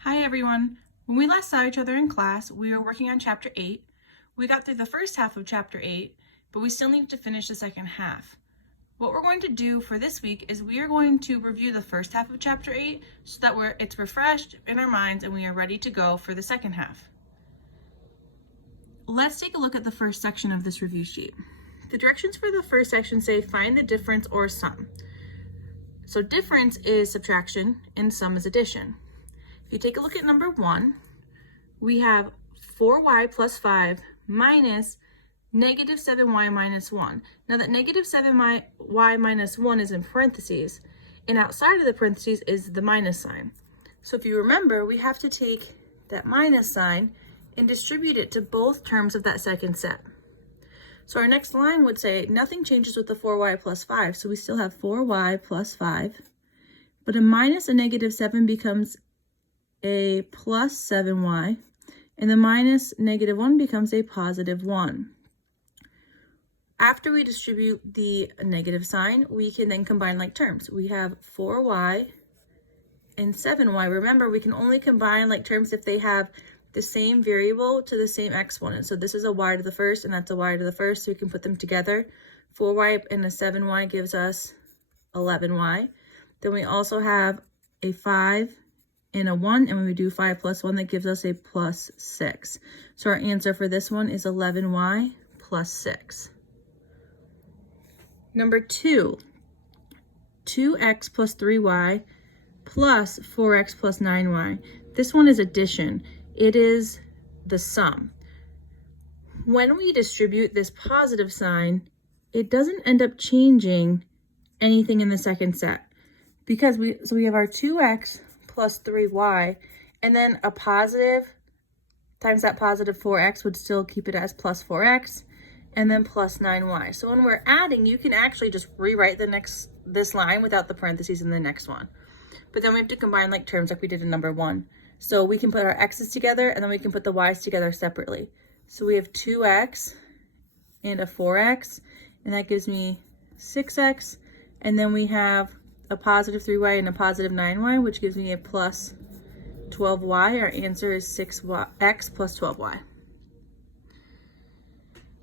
Hi everyone. When we last saw each other in class, we were working on Chapter 8. We got through the first half of Chapter 8, but we still need to finish the second half. What we're going to do for this week is we are going to review the first half of Chapter 8 so that it's refreshed in our minds and we are ready to go for the second half. Let's take a look at the first section of this review sheet. The directions for the first section say find the difference or sum. So difference is subtraction and sum is addition. If you take a look at number 1, we have 4y plus 5 minus negative 7y minus 1. Now that negative 7y minus 1 is in parentheses, and outside of the parentheses is the minus sign. So if you remember, we have to take that minus sign and distribute it to both terms of that second set. So our next line would say nothing changes with the 4y plus 5, so we still have 4y plus 5, but a minus a negative 7 becomes a plus 7y, and the minus negative 1 becomes a positive 1. After we distribute the negative sign, we can then combine like terms. We have 4y and 7y. Remember, we can only combine like terms if they have the same variable to the same exponent. So this is a y to the first, and that's a y to the first, so we can put them together. 4y and a 7y gives us 11y. Then we also have a 5 and a 1, and when we do 5 plus 1, that gives us a plus 6. So our answer for this one is 11y plus 6. Number 2, 2x plus 3y plus 4x plus 9y. This one is addition. It is the sum. When we distribute this positive sign, it doesn't end up changing anything in the second set, because we have our 2x plus 3y, and then a positive times that positive 4x would still keep it as plus 4x, and then plus 9y. So when we're adding, you can actually just rewrite this line without the parentheses in the next one. But then we have to combine like terms like we did in number 1. So we can put our x's together, and then we can put the y's together separately. So we have 2x and a 4x, and that gives me 6x, and then we have a positive 3y and a positive 9y, which gives me a plus 12y. Our answer is 6x plus 12y.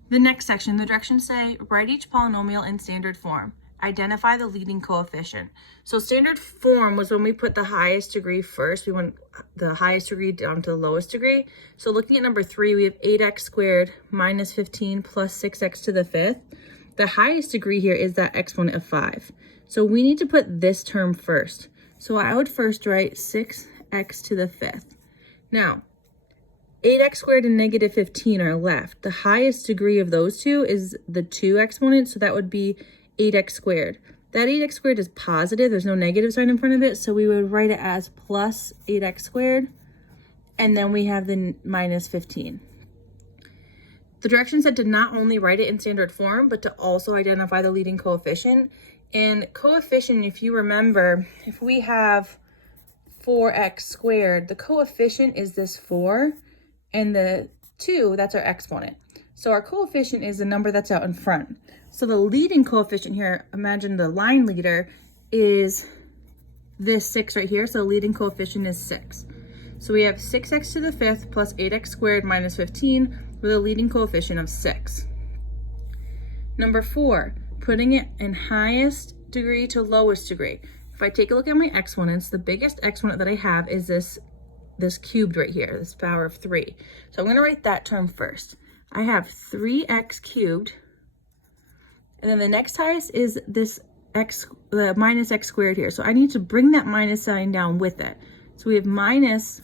The next section, the directions say, write each polynomial in standard form. Identify the leading coefficient. So standard form was when we put the highest degree first. We went the highest degree down to the lowest degree. So looking at number 3, we have 8x squared minus 15 plus 6x to the 5th. The highest degree here is that exponent of 5. So we need to put this term first. So I would first write 6x to the 5th. Now, 8x squared and negative 15 are left. The highest degree of those two is the 2 exponent, so that would be 8x squared. That 8x squared is positive. There's no negative sign in front of it, so we would write it as plus 8x squared, and then we have the minus 15. The directions said to not only write it in standard form, but to also identify the leading coefficient. And coefficient, if you remember, if we have 4x squared, the coefficient is this 4, and the 2, that's our exponent. So our coefficient is the number that's out in front. So the leading coefficient here, imagine the line leader, is this 6 right here. So the leading coefficient is 6. So we have 6x to the 5th plus 8x squared minus 15 with a leading coefficient of 6. Number 4, putting it in highest degree to lowest degree. If I take a look at my exponents, the biggest exponent that I have is this cubed right here, this power of 3. So I'm going to write that term first. I have 3x cubed, and then the next highest is this the minus x squared here. So I need to bring that minus sign down with it. So we have minus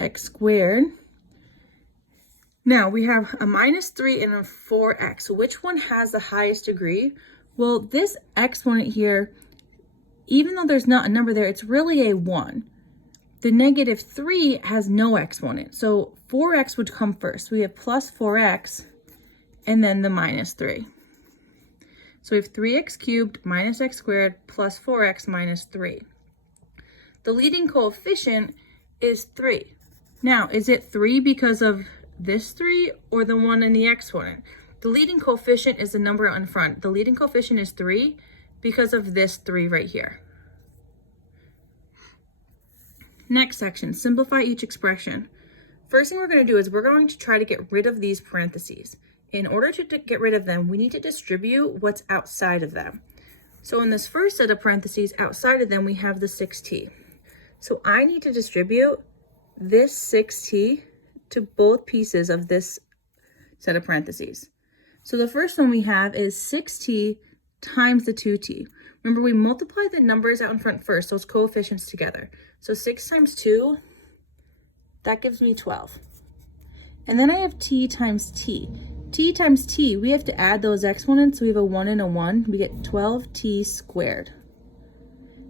x squared. Now we have a minus 3 and a 4x. So which one has the highest degree? Well, this exponent here, even though there's not a number there, it's really a 1. The negative 3 has no exponent, so 4x would come first. We have plus 4x, and then the minus 3. So we have 3x cubed minus x squared plus 4x minus 3. The leading coefficient is 3. Now, is it 3 because of this 3 or the one in the exponent? The leading coefficient is the number out in front. The leading coefficient is 3 because of this 3 right here. Next section, simplify each expression. First thing we're going to do is we're going to try to get rid of these parentheses. In order to get rid of them, we need to distribute what's outside of them. So in this first set of parentheses, outside of them, we have the 6t. So I need to distribute this 6t to both pieces of this set of parentheses. So the first one we have is 6t times the 2t. Remember, we multiply the numbers out in front first, those coefficients together. So 6 times 2, that gives me 12. And then I have t times t. T times t, we have to add those exponents, so we have a 1 and a 1. We get 12t squared.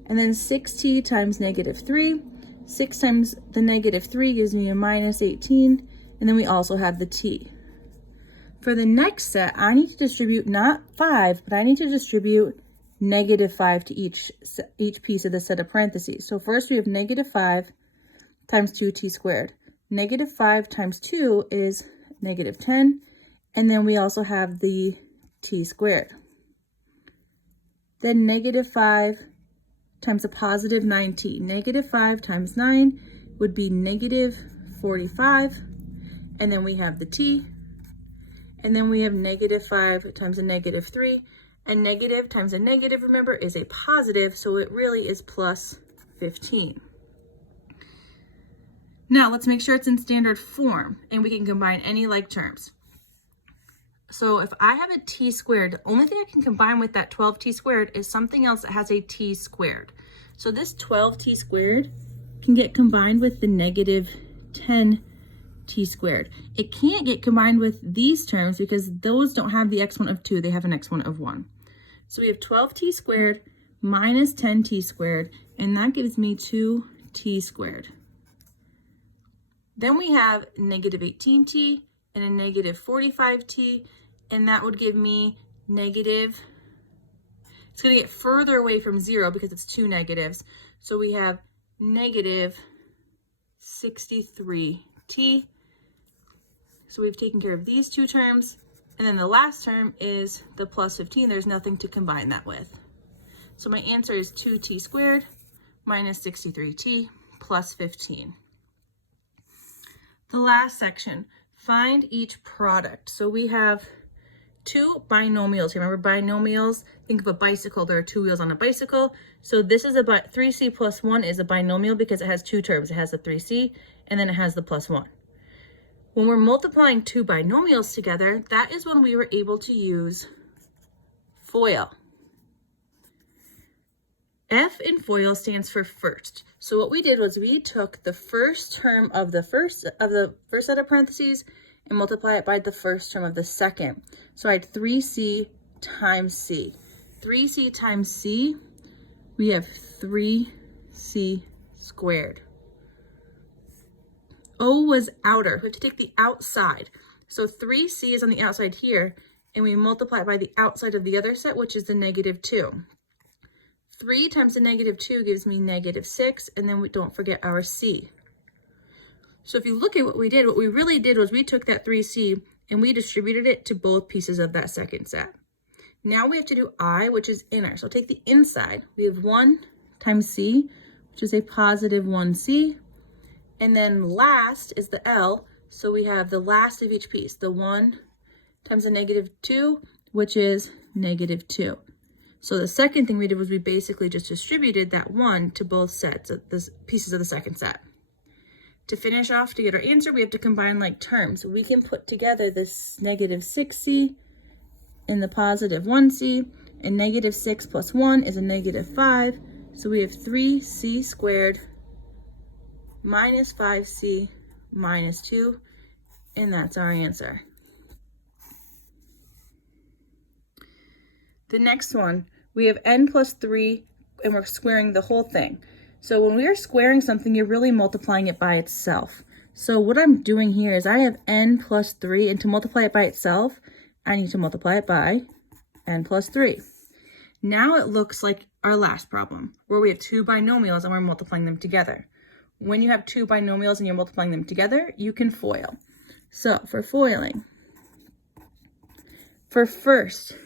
And then 6t times negative 3. 6 times the negative 3 gives me a minus 18. And then we also have the t. For the next set, I need to distribute not 5, but I need to distribute negative 5 to each piece of the set of parentheses. So first we have negative 5 times 2t squared. Negative 5 times 2 is negative 10. And then we also have the t squared. Then negative 5 times a positive 9t. Negative 5 times 9 would be negative 45. And then we have the t. And then we have negative 5 times a negative 3. And negative times a negative, remember, is a positive, so it really is plus 15. Now let's make sure it's in standard form, and we can combine any like terms. So if I have a t squared, the only thing I can combine with that 12t squared is something else that has a t squared. So this 12t squared can get combined with the negative 10t squared. It can't get combined with these terms because those don't have the exponent of 2, they have an exponent of 1. So we have 12t squared minus 10t squared, and that gives me 2t squared. Then we have negative 18t and a negative 45t, and that would give me negative, it's going to get further away from 0 because it's 2 negatives. So we have negative 63t. So we've taken care of these two terms. And then the last term is the plus 15. There's nothing to combine that with. So my answer is 2t squared minus 63t plus 15. The last section, find each product. So we have two binomials. Remember binomials? Think of a bicycle. There are two wheels on a bicycle. So this is 3c plus 1 is a binomial because it has two terms. It has the 3c and then it has the plus 1. When we're multiplying two binomials together, that is when we were able to use FOIL. F in FOIL stands for first. So what we did was we took the first term of the first set of parentheses and multiply it by the first term of the second. So I had 3c times c. 3c times c, we have 3c squared. O was outer. We have to take the outside. So 3c is on the outside here, and we multiply it by the outside of the other set, which is the negative 2. 3 times the negative 2 gives me negative 6, and then we don't forget our c. So if you look at what we really did was we took that 3c and we distributed it to both pieces of that second set. Now we have to do I, which is inner. So take the inside. We have 1 times c, which is a positive 1c. And then last is the L, so we have the last of each piece, the 1 times the negative 2, which is negative 2. So the second thing we did was we basically just distributed that 1 to both sets of the pieces of the second set. To finish off, to get our answer, we have to combine like terms. We can put together this negative 6c and the positive 1c, and negative 6 plus 1 is a negative 5. So we have 3c squared minus 5c minus 2, and that's our answer. The next one, we have n plus 3, and we're squaring the whole thing. So when we are squaring something, you're really multiplying it by itself. So what I'm doing here is I have n plus 3, and to multiply it by itself, I need to multiply it by n plus 3. Now it looks like our last problem, where we have two binomials and we're multiplying them together. When you have two binomials and you're multiplying them together, you can FOIL. So for foiling, for first,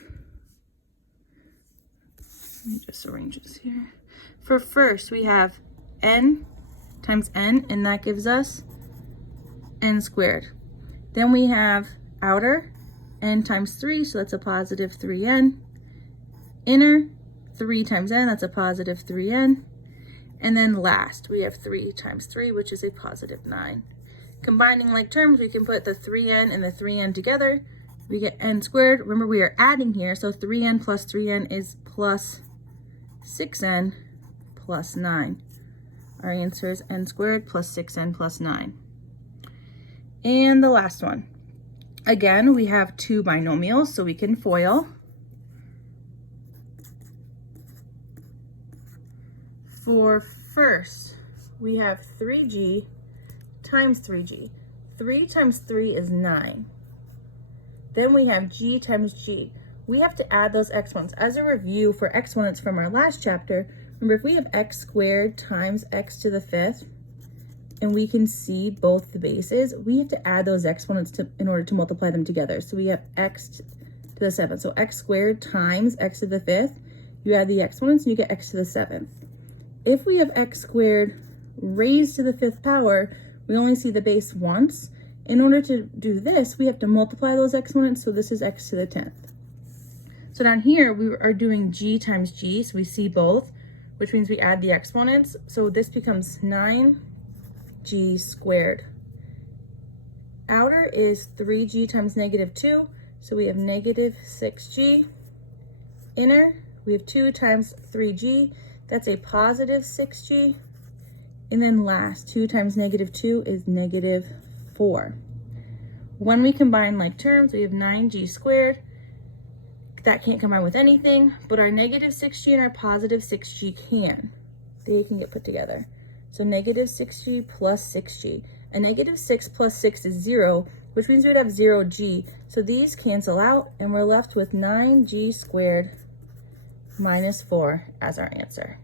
let me just arrange this here. For first, we have n times n, and that gives us n squared. Then we have outer, n times 3, so that's a positive 3n. Inner, 3 times n, that's a positive 3n. And then last, we have 3 times 3, which is a positive 9. Combining like terms, we can put the 3n and the 3n together. We get n squared. Remember, we are adding here, so 3n plus 3n is plus 6n plus 9. Our answer is n squared plus 6n plus 9. And the last one. Again, we have two binomials, so we can FOIL. For first, we have 3g times 3g. 3 times 3 is 9. Then we have g times g. We have to add those exponents. As a review for exponents from our last chapter, remember if we have x squared times x to the 5th, and we can see both the bases, we have to add those exponents in order to multiply them together. So we have x to the 7th. So x squared times x to the 5th, you add the exponents and you get x to the 7th. If we have x squared raised to the 5th power, we only see the base once. In order to do this, we have to multiply those exponents, so this is x to the 10th. So down here, we are doing g times g, so we see both, which means we add the exponents. So this becomes 9g squared. Outer is 3g times negative 2, so we have negative 6g. Inner, we have 2 times 3g, that's a positive 6g. And then last, 2 times negative 2 is negative 4. When we combine like terms, we have 9g squared. That can't combine with anything, but our negative 6g and our positive 6g can. They can get put together. So negative 6g plus 6g. A negative 6 plus 6 is 0, which means we'd have 0g. So these cancel out, and we're left with 9g squared minus 4 as our answer.